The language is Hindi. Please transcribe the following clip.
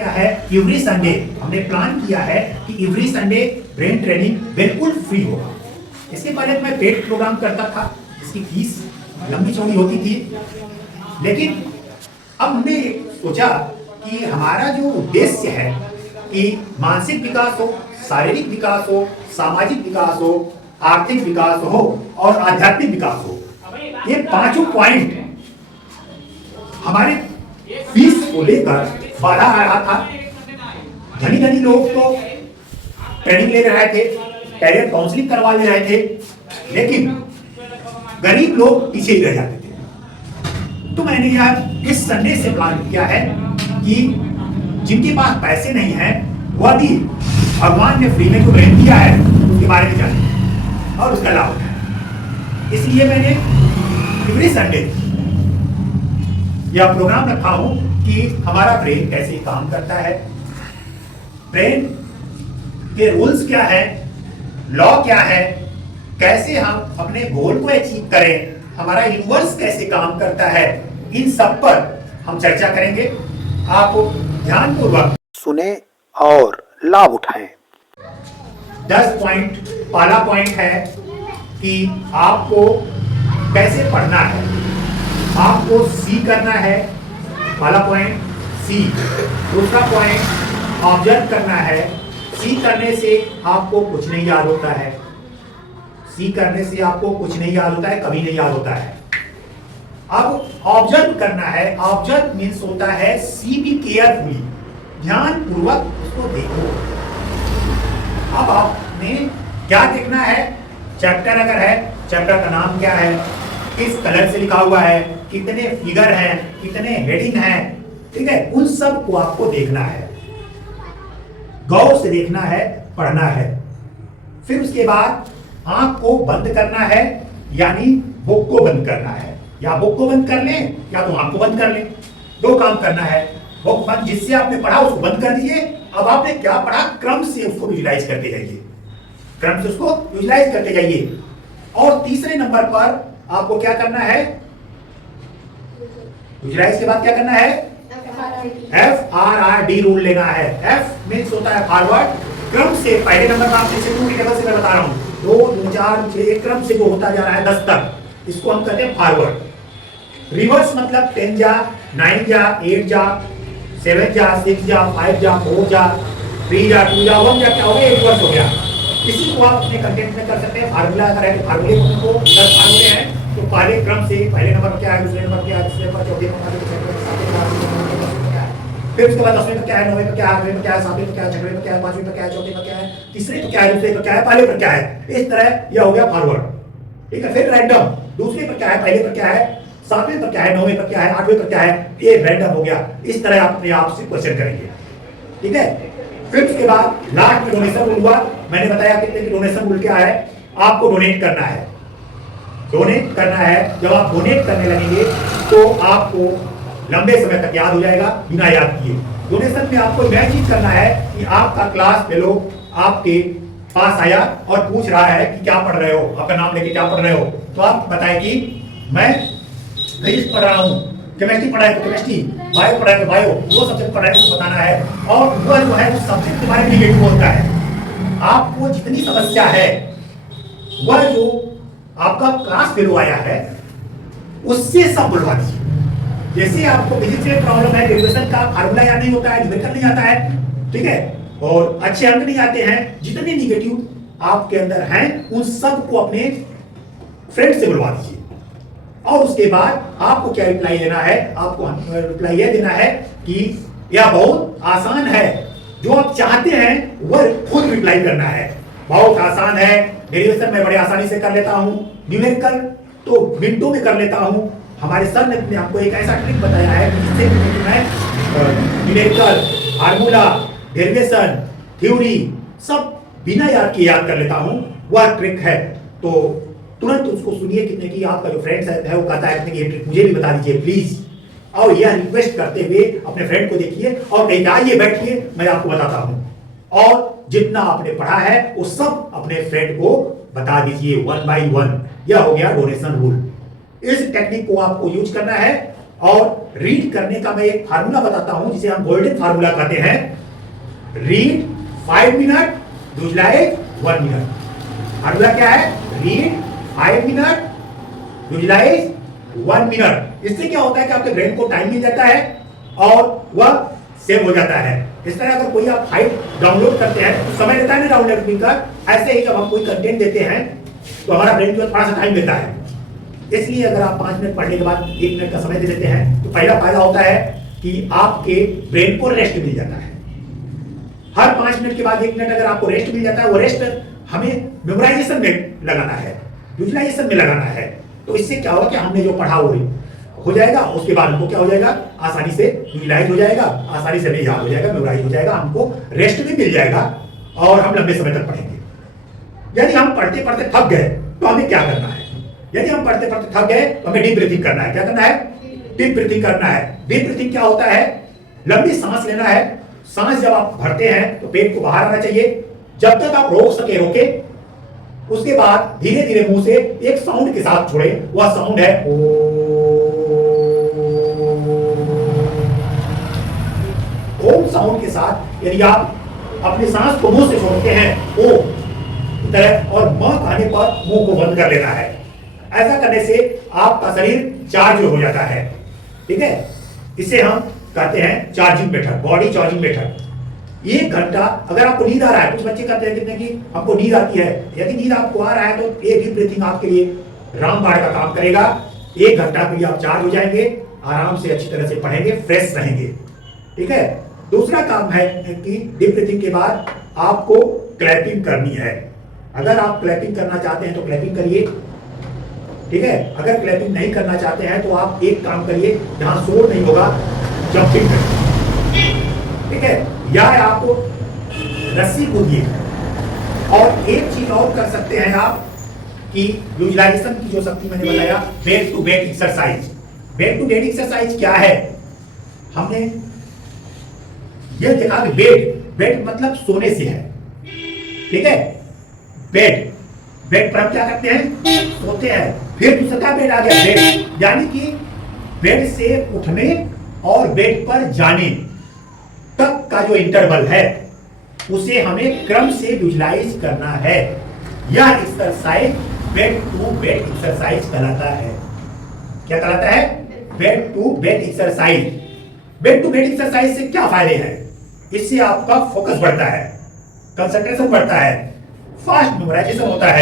क्या है, एवरी संडे हमने प्लान किया है कि एवरी संडे ब्रेन ट्रेनिंग बिल्कुल फ्री होगा। इसके पहले तो मैं पेड प्रोग्राम करता था, इसकी फीस लंबी चौड़ी होती थी, लेकिन अब हमने सोचा कि हमारा जो उद्देश्य है कि मानसिक विकास हो, शारीरिक विकास हो, सामाजिक विकास हो, आर्थिक विकास हो और आध्यात्मिक विकास हो, ये पांचों पॉइंट हमारे फीस को लेकर बाधा आ रहा था। धनी धनी लोग तो ट्रेनिंग ले रहे थे, कैरियर काउंसलिंग करवा ले रहे थे, लेकिन गरीब लोग पीछे ही रह जाते थे। तो मैंने यार इस संडे से प्लान किया है कि जिनके पास पैसे नहीं है वह भी भगवान ने फ्री में जो ब्रेन दिया है उसके बारे में जाने और उसका लाभ उठाए। इसलिए मैंने एवरी संडे यह प्रोग्राम रखा हूं कि हमारा ब्रेन कैसे काम करता है, ब्रेन के रूल्स क्या है, लॉ क्या है, कैसे हम अपने गोल को अचीव करें, हमारा यूनिवर्स कैसे काम करता है, इन सब पर हम चर्चा करेंगे। आप ध्यानपूर्वक सुने और लाभ उठाएं। 10 पॉइंट, पहला पॉइंट है कि आपको कैसे पढ़ना है, आपको सी करना है, पहला पॉइंट सी। दूसरा पॉइंट ऑब्जर्व करना है। सी करने से आपको कुछ नहीं याद होता है, सी करने से आपको कुछ नहीं याद होता है, कभी नहीं याद होता है। अब ऑब्जर्व करना है, ऑब्जर्व मीन्स होता है सी बी केयरफुली, ध्यान पूर्वक उसको देखो। अब आपने क्या देखना है, चैप्टर अगर है, चैप्टर का नाम क्या है, किस कलर से लिखा हुआ है, कितने फिगर हैं, कितने हेडिंग हैं, ठीक है, उन सब को आपको देखना है, गौर से देखना है, पढ़ना है। फिर उसके बाद आंख को बंद करना है, यानी बुक को बंद करना है, या बुक को बंद कर लें या तो आंख को बंद कर लें, दो काम करना है। बुक बंद, जिससे आपने पढ़ा उसको बंद कर दीजिए। अब आपने क्या पढ़ा क्रम से उसको विजुलाइज करते जाइए, क्रम से उसको विजुलाइज करते जाइए। और तीसरे नंबर पर आपको क्या करना है, विजुलाइज के बाद क्या करना है, FRRD रूल लेना है। F मीन्स होता है फॉरवर्ड, क्रम से पहले नंबर पर आपने से टेबल से मैं बता रहा हूं, 2 3 4 6 क्रम से जो होता जा रहा है 10 तक, इसको हम कहते हैं फॉरवर्ड। रिवर्स मतलब 10 जा, 9 जा, 8 जा, 7 जा, 6 जा, 5 जा, 4 जा, 3 जा, 2 जा, 1 जा, क्या हो गया, रिवर्स हो गया। इसी को आप अपने कंटेंट में कर सकते हैं। फार्मूला अगर है तो फार्मूले को 10 फार्मूले हैं तो पहले क्रम से पहले नंबर पर क्या है, दूसरे नंबर क्या है, तीसरे नंबर, चौथे नंबर, फिर उसके बाद 10वें पर क्या है, 9वें पर क्या है, 8वें पर क्या है, 7वें पर क्या है, 6वें पर क्या है, 5वें पर क्या है, चौथे पर क्या है, तीसरे पर क्या है, दूसरे पर क्या है, पहले पर क्या है। इस तरह यह हो गया फॉरवर्ड, ठीक है। फिर रैंडम, दूसरे पर क्या है, पहले पर क्या है, 7वें पर क्या है, 9वें पर क्या है, 8वें पर क्या है, ये रैंडम हो गया। इस तरह आप अपने आप से क्वेश्चन करेंगे, ठीक है। फिर उसके बाद लास्ट में डोनेशन रूल हुआ। मैंने बताया कितने की डोनेशन रूल क्या है, आपको डोनेट करना है, डोनेट करना है। जब आप डोनेट करने लगेंगे तो आपको लंबे समय तक याद हो जाएगा बिना याद किए। डोनेशन में आपको यह चीज करना है कि आपका क्लास फेलो आपके पास आया और पूछ रहा है कि क्या पढ़ रहे हो, आपका नाम लेके क्या पढ़ रहे हो, तो आप बताएं कि मैं फिजिक्स पढ़ रहा हूँ, केमिस्ट्री पढ़ा है तो केमिस्ट्री, बायो पढ़ा है तो बायो, वो सब्जेक्ट पढ़ा है तो बताना है। और वह जो है उस सब्जेक्ट के बारे में निगेटिव होता है। आपको जितनी समस्या है वह जो आपका क्लास फेलो आया है उससे सब बुलवा दीजिए। जैसे आपको फिजिक्स में प्रॉब्लम है, डेरिवेशन का फार्मूला याद नहीं होता है, न्यूमेरिकल नहीं आता है, ठीक है, और अच्छे अंक नहीं आते हैं, जितने निगेटिव आपके अंदर हैं उन सब को अपने फ्रेंड से बुलवा दीजिए। और उसके बाद आपको क्या रिप्लाई देना है, आपको रिप्लाई यह देना है कि यह बहुत आसान है, जो आप चाहते हैं वह खुद रिप्लाई करना है। बहुत आसान है, डेरिवेशन में बड़े आसानी से कर लेता हूं, न्यूमेरिकल तो मिनटों में कर लेता हूं। हमारे सर ने आपको एक ऐसा ट्रिक बताया है जिससे मैं न्यूमेरिकल, फार्मूला, डेरिवेशन, थ्योरी सब बिना याद किए याद कर लेता हूं, वह ट्रिक है। तो तुरंत उसको सुनिए, कितने की आपका जो फ्रेंड है वो कहता है कितने की ट्रिक मुझे भी बता दीजिए प्लीज, और यह रिक्वेस्ट करते हुए अपने फ्रेंड को देखिए और कहीं आइए बैठिए मैं आपको बताता हूं। और जितना आपने पढ़ा है वो सब अपने फ्रेंड को बता दीजिए 1 by 1। यह हो गया डोनेशन रूल। इस टेक्निक को आपको यूज करना है और रीड करने का मैं एक फार्मूला बताता हूं जिसे हम गोल्डन फार्मूला कहते हैं। Read 5 minute, visualise 1 minute. Formula क्या है? Read 5 minute, visualise 1 minute. इससे क्या होता है कि आपके ब्रेन को टाइम मिल जाता है और वह सेव हो जाता है। इस तरह अगर कोई आप फाइल डाउनलोड करते हैं तो समय लेता है ना डाउनलोड का, ऐसे ही जब हम कोई कंटेंट देते हैं तो हमारा ब्रेन जो थोड़ा सा टाइम लेता है। इसलिए अगर आप 5 मिनट पढ़ने के बाद 1 मिनट का समय दे देते हैं तो पहला फायदा होता है कि आपके ब्रेन को रेस्ट मिल जाता है। हर 5 मिनट के बाद 1 मिनट अगर आपको रेस्ट मिल जाता है, वो रेस्ट हमें मेमोराइजेशन में लगाना है, विजुलाइजेशन में लगाना है। तो इससे क्या होगा कि हमने जो पढ़ा हो जाएगा, उसके बाद हमको क्या हो जाएगा, आसानी से विजुलाइज हो जाएगा, आसानी से हमें याद हो जाएगा, मेमोराइज हो जाएगा, हमको रेस्ट भी मिल जाएगा और हम लंबे समय तक पढ़ेंगे। यदि हम पढ़ते पढ़ते थक गए तो हमें क्या करना है? यदि हम पढ़ते पढ़ते थक गए तो हमें डीप ब्रीथिंग करना है। क्या करना है? डीप ब्रीथिंग करना है। डीप ब्रीथिंग क्या होता है? लंबी सांस लेना है। सांस जब आप भरते हैं तो पेट को बाहर आना चाहिए, जब तक आप रोक सके रोके। उसके बाद धीरे धीरे मुंह से एक साउंड के साथ छोड़े, वह साउंड है ओम साउंड के साथ। यदि आप अपनी सांस को मुंह से छोड़ते हैं ओ तरह और म कहने पर मुंह को बंद कर लेना है। ऐसा करने से आपका शरीर चार्ज हो जाता है। ठीक है, इसे हम कहते हैं charging method, body charging method. 1 घंटा अगर आपको नींद आ रहा है, कुछ बच्चे कहते हैं कितने की हमको नींद आती है, यदि नींद आपको आ रहा है तो ये डीप ब्रीथिंग आपके लिए रामबाण का काम करेगा। 1 घंटा के लिए आप चार्ज हो जाएंगे, आराम से अच्छी तरह से पढ़ेंगे, फ्रेश रहेंगे। ठीक है, दूसरा काम है कि डीप ब्रीथिंग के बाद आपको क्लैपिंग करनी है। अगर आप क्लैपिंग करना चाहते हैं तो क्लैपिंग करिए। ठीक है, अगर क्लैपिंग नहीं करना चाहते हैं तो आप एक काम करिए, जहां शोर नहीं होगा, जंपिंग करिए। ठीक है, या आपको रस्सी कूदिए। और एक चीज और कर सकते हैं आप कि विजुअलाइजेशन की जो शक्ति मैंने बताया, bed to bed exercise. Bed to bed exercise क्या है? हमने ये देखा कि बेड मतलब सोने से है। ठीक है, बेड पर हम क्या करते हैं? सोते हैं। फिर दूसरा बेड आ गया, बेड यानी कि बेड से उठने और बेड पर जाने तक का जो इंटरवल है उसे हमें क्रम से विजुलाइज करना है। यह exercise bed to bed exercise कहलाता है। क्या कहलाता है? Bed to bed exercise. Bed to bed exercise से क्या फायदे हैं? इससे आपका फोकस बढ़ता है, कंसंट्रेशन बढ़ता है, फास्ट मेमोराइजेशन होता है।